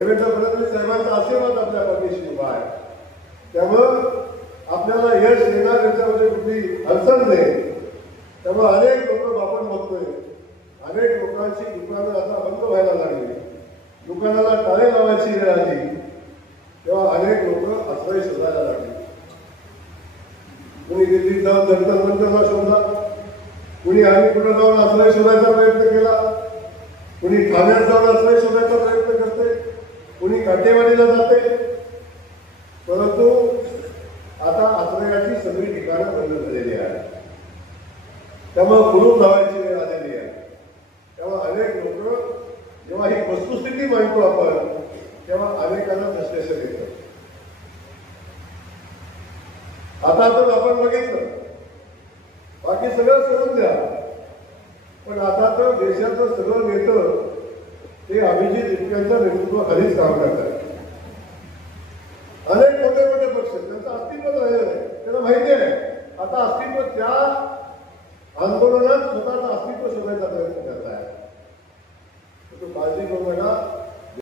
देवेंद्र फडणवीस साहेबांचा आशीर्वाद आपल्या पाठीशी उभा आहे. त्यामुळं आपल्याला यश येणार याच्यामध्ये कुठली अडचण नाही. त्यामुळे अनेक लोक आपण बघतोय, अनेक लोकांची दुकानं आता बंद व्हायला लागली, दुकानाला टाळे लावायची वेळ आली, तेव्हा अनेक लोक आश्रय शोधायला लागले. कुणी दिल्लीत जाऊन जंतर मंतरला शोधला, कुणी आणि कुठं जाऊन आश्रय शोधायचा प्रयत्न केला, कुणी ठाण्यात जाऊन आश्रय शोधायचा प्रयत्न करते, कुणी काटेवाडीला जाते. परंतु आता आश्रयाची सगळी ठिकाणं बंद झालेली आहेत. त्यामुळे कुलूप लावायची वेळ आलेली आहे. तेव्हा अनेक लोक जेव्हा ही वस्तुस्थिती मांडतो आपण, तेव्हा अनेकांना फ्रस्ट्रेशन येतं. आता तर आपण बघितलं, बाकी सगळं सोडून द्या, पण आता तर देशाचं सगळं नेतं ते अभिजित इटक्यांच्या नेतृत्वाखालीच काम करतात. अनेक मोठे मोठे पक्ष त्यांचं अस्तित्व राहिलं नाही. त्यांना माहिती आहे आता अस्तित्व त्या आंदोलनात स्वतःचं अस्तित्व शोधायचा प्रयत्न करताय. काळजी करू नका.